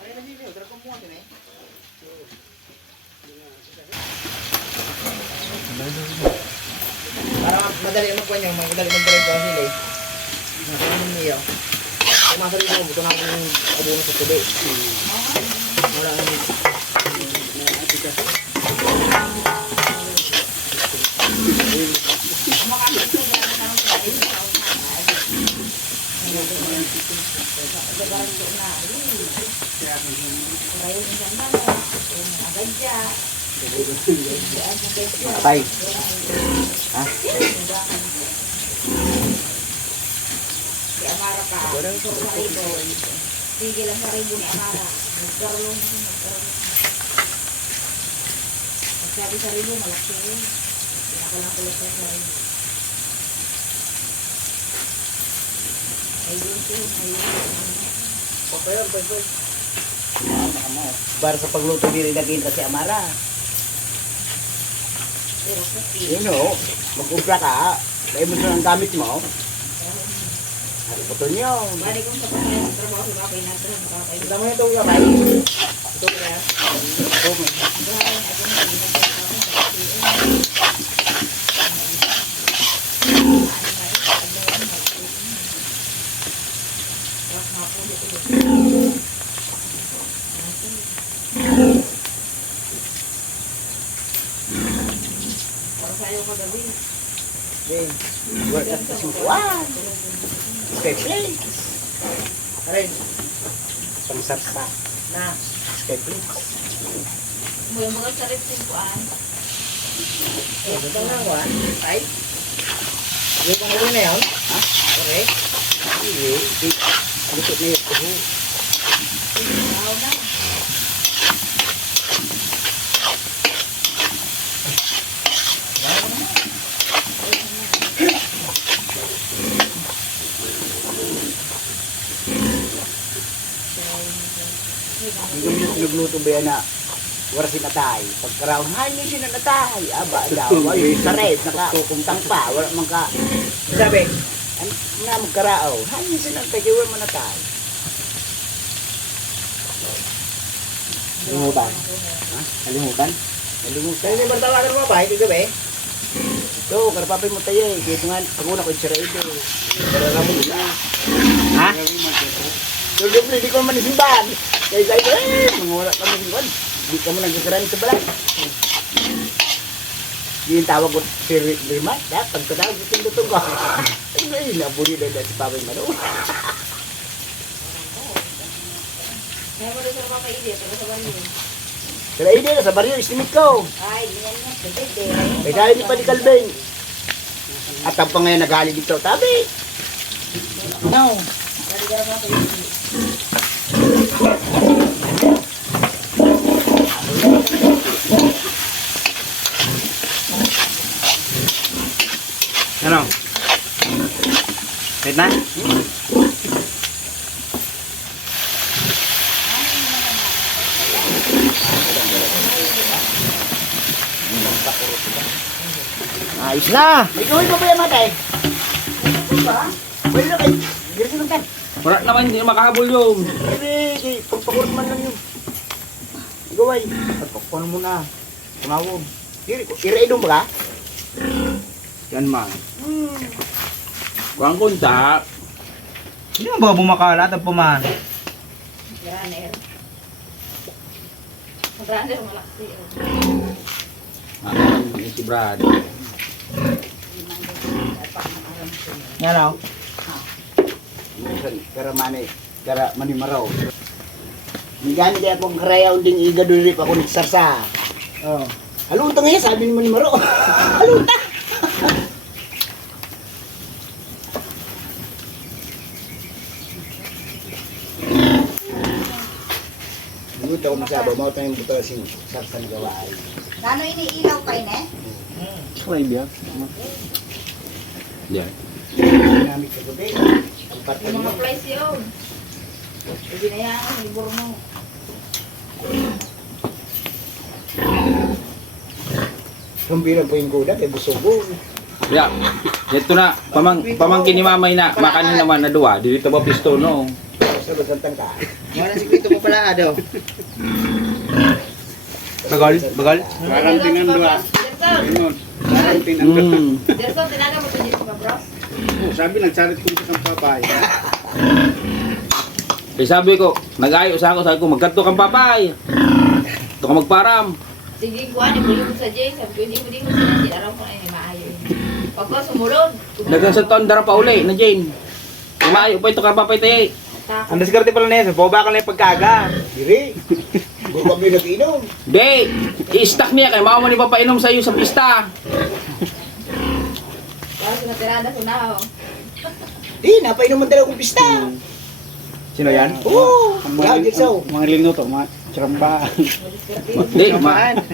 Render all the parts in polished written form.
Ay, nagiging, tara kung muha din eh. Para madali mo po niyo, madali magdala ko sila eh. Ano niyo? Kumasali ko, buto na akong abuno sa tuloy. Wala ang patay. Ha? Si Amara pa. Sige lang sa ribo ni Amara. Nagkaroon. Sabi sa ribo, malaki. Pinakalang kulit sa ribo. Ayun siya, ayun. Para sa pagluto diri daging kasi Amara. Pero kasi, You know, mag-umpra ka, dahil mo ng gamit mo. Ano po ito niyo? bali kong sa pagkain ng trabaho sa bakay natin, makakain. Kita mo ito yung kamay. Ito kaya. Ito mo. Bahay, ako na rin ang para sa'yo kagabi. Okay. Work at kasingkuan. Okay, please. Arin. Pangsarsa. Na. Okay, please. Mo yung mga sarit simpuan. Ito na ako ah. Ay. Yung pang uwi na yun? Ha? Okay. Hindi. Lukot na yun. Tao na. Hindi kami yung pinagluto ba yan na wala sinatay. Pagkaraon, hangin sinatay. Aba, daw. Ay, saret. Nakakuntang pa. Wala man ka. Sabi, ano na magkarao? Hangin sinatay. Kaya wala manatay. Nalimutan. Ha? Nalimutan? Nalimutan. Kaya yung bartawagan mo ba? Hindi ka ba eh? Ito, karapapin mo tayo eh. Kaya nga, pag-una ko yung sira ito. Karara mo nila. Ha? Pero hindi ko naman isimbahan. Kaya sabi ko, mangulak kami isimbahan. Hindi ka mo nagkakaran sa balay. Yung tawag ko si Rima, pagkatawag ko yung lutong ko. Ay, nabuli na si Papay Mano. Kaya mo rin sa mga kaili, pero sa baryo. Sila hindi na sa baryo, istimik ko. Ay, ganyan nga. Dede. Kaya dahil di pa ni Calvin. At ang pa ngayon nagali dito, tabi. No. Dari ka mga kaili. Ano? Wait na? Ayos na! May gawin pa ba yan matay? Wala na kayo. Girisi lang tayo. Wala naman, hindi makahabol yun. Hindi, pagpakurot man lang yun. Gaway. Pagpakuhan mo na. Tumawag. Iraidong ba ka? Yan man. Kuang kunta. Hindi mo ba bumakalat ang puman? Graner. Graner malaki. Si Brad. Yan o. Kara manimaraw. Migani kaya akong karayaw ding igaduri pa kung nagsarsa. Oh. Alunta ngayon, sabi ni manimaraw. Alunta! Luto ko masabaw, mga tayong buto si sarsa na gawaay. Gano iniilaw kayo na eh? Kulay biya. Yan. Ginamit sa gabi. Ang patan Yung mo. mga flies yun. Hindi na yan, ibor mo. Kumpiran po yung kuda, kay busugo. Ya. Ito na pamangkin ni mamay na makanin naman na duwa. Dito ba pisto no? Sa bagantang ka. Wala sikreto mo pala, Ado. Bagal, bagal. Garanting ang dua. Derson, Garanting Derson, tinaga mo ito dito ka, bros? Sabi, nagsalit ko sa papay. Eh sabi ko, nag-ayo sa ako, sabi ko, magkanto kang papay. Ito ka magparam. Sige, kuha, nibuli mo sa Jay. Sabi ko, hindi mo sila, hindi aram ko na maayo. Pag ko sumulod. Dagang sa taon, dara pa uli, na Jane. Umayo pa ito ka papay tayo. Ang diskarte pala na yan, boba ka lang yung pagkaga. Diri. Huwag kami nag-inom. Be, i-stack niya kay mama ni papainom sa iyo sa pista. Kaya sinatirada ko na, oh. Di, napainom man talaga kong pista. Sino yan? Oo. Yan, Jigsaw. Mga lino to, mga trampa. Di,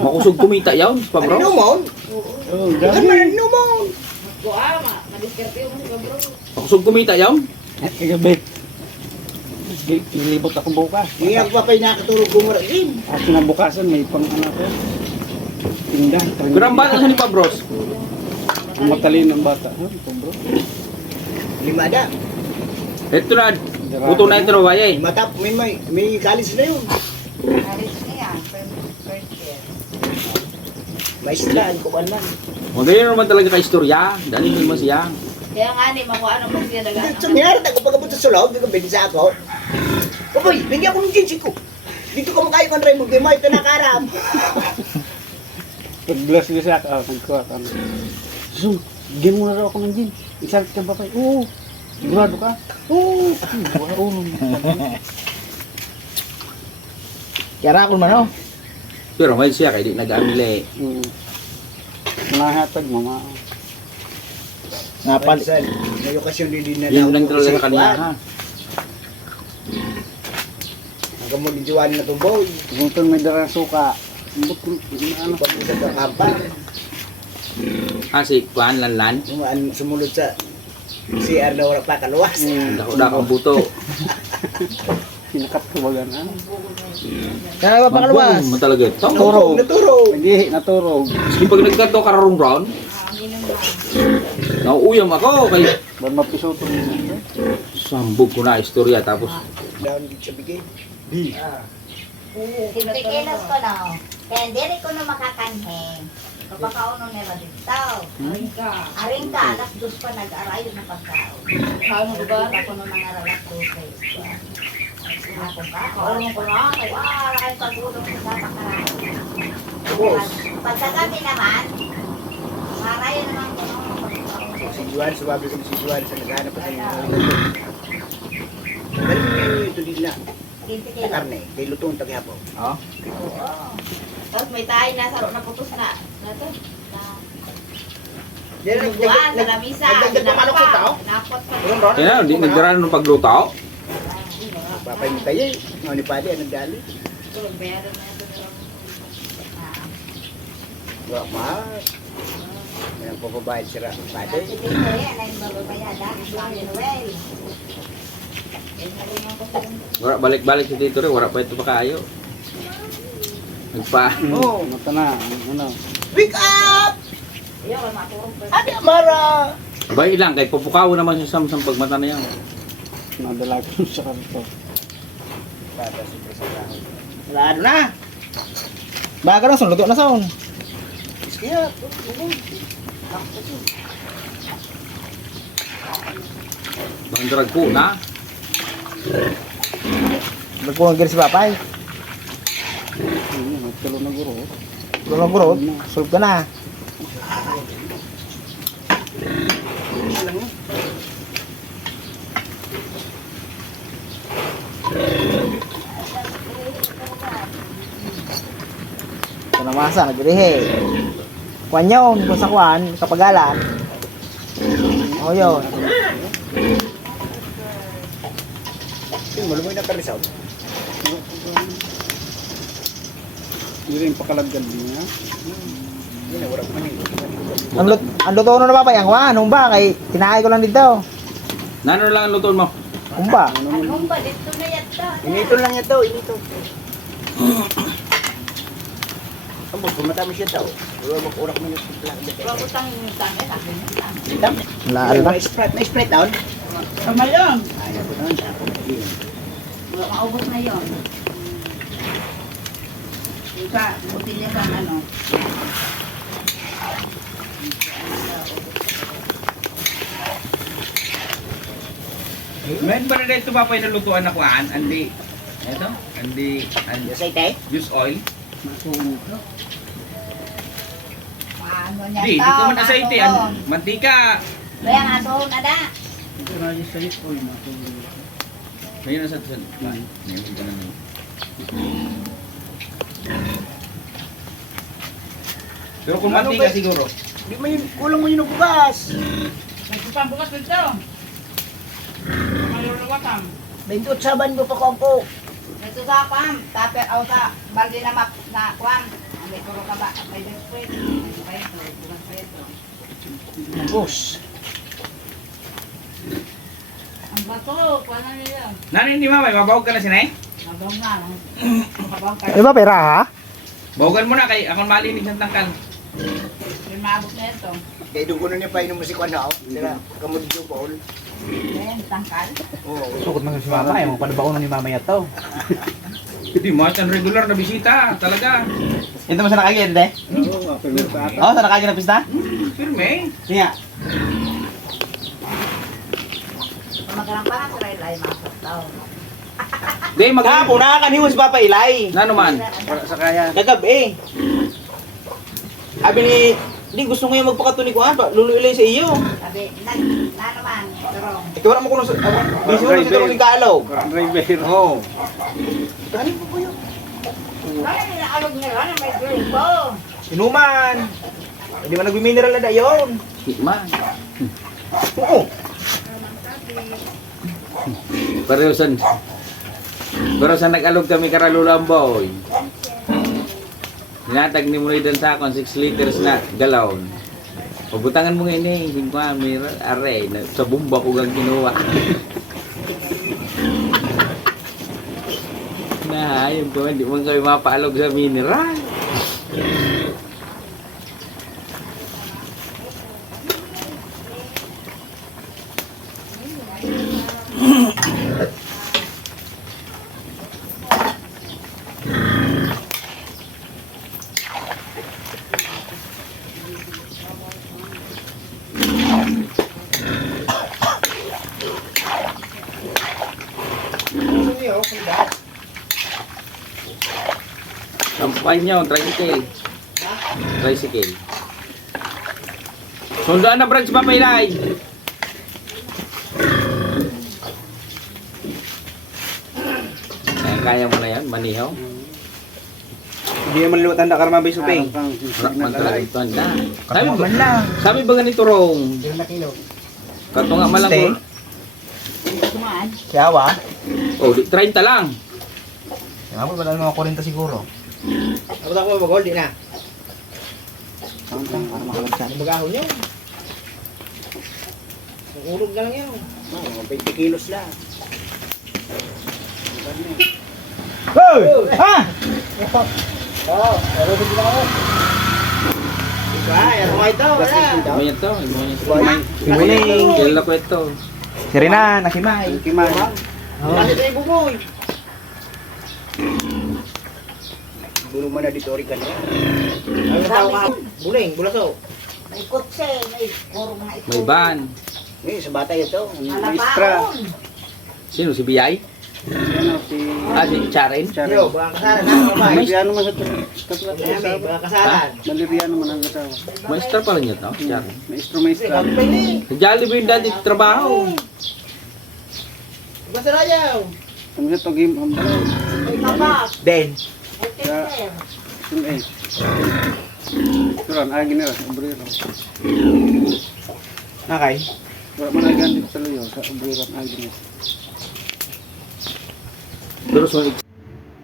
makusog kumita yawn, pa Ano bro. mo? Oh, Ano man, ano mo? Kuha, madiskarte mo sa bro. Makusog kumita yawn. Gabi. Ilibot ako bukas. Hindi ako papay nakatulog kumarain. At kinabukasan may pang ano ko. Tinda. Pero ang bata sa ni pa bros. Ang matalino ng bata. Bro. Limada. Ito na, buto na ito na bayay. Matap, may kalis na yun. Alis na yan, first year. Maislaan ko man. Magayon naman talaga ka istorya. Dali mo siya. Kaya nga ni, makuha na pag siya nagaan. So, minarat ako pagkabot sa sulog, nagkabili sa ako. Kapoy, bigyan ko ng jeans ko. Dito ka makayo kan Raymond, di mo ito nakaram. Pag-bless ko siya ako. Nagkuha ka. So, bigyan mo na raw ako ng gin. Isalit ka ba pa? Oo. Sigurado ka? Oo. Wala ulo. Kaya ako man, oh. Pero may siya kay di nag-amile. Nahatag mo, ma. Napalisan. May okasyon din na Yan lang talaga sa kanya ha. Ang gamot ni Juan na itong boy. Guntong may darang suka. Ano pa po sa kakampan. Ah, si Kuan Lanlan. Sumunod sa CR na wala pa kaluwas. Dako-dako ang buto. Sinakat ko ba gana? Kaya pa kaluwas. Mo talaga ito. Naturog. Naturog. Nag-ihi, naturog. Sige pag nagkanto kararong brown, nauuyam ako kay Ba't mapisoto mo? sambog ko na istorya tapos Down din sa bigay. Pikilos ko na. Kaya diri ko na makakanheng. Kapakauno nila dito. Aling ka. Aring ka, alas dos pa nag-arayo na pagkaon. Saan mo lugar? Ako nung nangaral dos eh. Ako ka? Oo, ko na. Wala kayong pag-ulong sa pakaraan. Pagkagabi naman, marayo naman ko nung Si Juan, suwabi ko si Juan sa naghanap pa sa inyo. Dali mo ito din na. Kinti-kilo. Karne, kay lutong tagyapo. Oo. Tapos may tayo na, saro na putos na. Nato? Diyan, Sa lamisa. nagdagdag pa manok sa tao? Nakot pa. kaya na, di nagdaraan ng paglutaw. Papay mo tayo eh. Ano ni Padi, anong dali? Tulog, meron na ito. Wak mas. May ang papabayad si Padi. Dito eh, ano yung bababayada? Mami Noel. Wala balik-balik si Tito rin, wala pa ito pa kayo. Nagpa. Oh, Mata na. Ano? wake up! Ayaw, kay maturong pa. Adi Amara! Bay lang, kay pupukaw naman si Sam pagmata na yan. Nadala ko sa kanto. Wala ano na. Baga na, luto na son. Kaya, Bandrag ko na. Nagpungan gini si Papay. Nagkalo na guro. Tulong guro, solve ka na. Ito na masa, nagrihe. Kwan yun, kung sa kwan, kapagalan. O yun. malumoy na karisaw. Hindi rin pakalaggan niya. Yun na, wala pa man Ang luto na Papay, ang kwan, anong ba? Kay, tinahay ko lang dito. Nano lang ang lutoon mo? Kung ba? Anong ba? Dito na yata. Initon lang ito, initon. Ang buto, matami siya tao. Wala mag-urak mo yung plan. Bago tangin yung tangin, ako yung tangin. Itam. Laal ba? May Sprite down. Kamay lang. Ayaw ko doon. Maubos na yun. Isa, buti niya sa ano. Meron ba na dito papay na lutuan na kuhaan? Andi. Ito? Andi. Yung aceite? Juice oil? Ano niya Di, to, dito man aceite. masuon. Mantika. Kaya nga doon na da. Ngayon na sa tusan. Ngayon ka na naman. Pero kung Ano mantika ba- siguro. Hindi mo yun, kulang mo yun ng bukas. Nagpapambukas dito. Malulawakam. 28 saban mo pa kompo. Ito sa kwam, taper o sa balde na map na kwam. Ang may turo ka ba? May desperate. May preso. Bus. Ang bato, paano nila? Nanin ni Mamay, mabawag ka na sinay? Nabawang na. Nabawang ka. Ano ba, pera ha? Bawagan mo na kay akong malinig ng tangkal. May maabot na ito. Kaya doon ko na niya pa inom si Kwan na ako. Sila, kamod yung bowl. Ayan, tangkal. Oo. Sukot man si mama, yung panabaon ni mama yato. Hindi mo ang regular na bisita, talaga. Ito mo sa nakagyan, de? Oo, pero sa ata. Oo, sa nakagyan na pista? Firme. Siya. Magalang pa nga sa Raylay, mga tao. Di, Kahapon, nakakaniwas si Papa Ilay. Na naman. Para sa kaya. Kagabi. Sabi ni, hindi gusto ngayon magpakatuni ko pa, luluilay sa iyo. Sabi, na naman, turong. Ikaw na mo kuno sa, busy mo sa tulong kalaw. Driver. Oo. Dali po po yun. Wala nila alog nila na may gripo. Inuman. Hindi man nagmi-mineral na dayon. Hikman. Oo. Pero sa nag-alog kami karalulamboy. Ninatag ni Muridan sa akon 6 liters na galon. Pabutangan mo ngayon eh, hindi ko are, sa bumba ko gang kinuha. Ayun ko, hindi mo kayo mapaalog sa mineral. Ano yun? Kundad. Sampahin niyo, tricycle. Tricycle. Sundaan na brad sa papaylay. Kaya mo na yan, manihaw. Hindi naman liwatan na karma beso pay. Magkalagituan na. Sabi Sabi ba, man lang. sabi ba ganito Rong? Sino na kilo? Kato nga malang Stay. Kumaan. Siyawa. Oh, 30 lang. Nga mo ba na mga 40 siguro? Ako na ako mag-hold, di na. Tang para makalagsan. Magahon yun. Urog na lang yun. Mga 20 kilos lang. Hoy! Ha! Oo, pero hindi na ako. Diba? Ano nga ito? Wala. Imo yan to, imo yan to. Imuling. Kilala ko ito. Si Renan, nakimay. Kimay. Kasi ito yung bumoy. Bulong mo na dito rin ka na. Ano tao ka? Buling, bulaso. May kutse, may puro mga ito. May van. Eh, sa bata ito. Maestra. Sino si Biyay? Ano si... Ah, si Charin. Yo, baka kasalan na. Babay. Maliriano man sa Kami, baka kasalan. Maliriano man ang kasawa. Maestra pala niya to, Charin. Maestro Kasi maestra. kami pa yun. Sa Jollibee dati trabaho. Basta rayaw. Ang sa togim ang May kabak. Den. May tester. eh. Turan agi nila obrero. Nakay. Wala man agan dito sa luyo sa obrero agi nila. Pero so,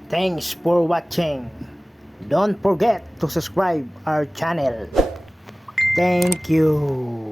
Thanks for watching. Don't forget to subscribe our channel. Thank you.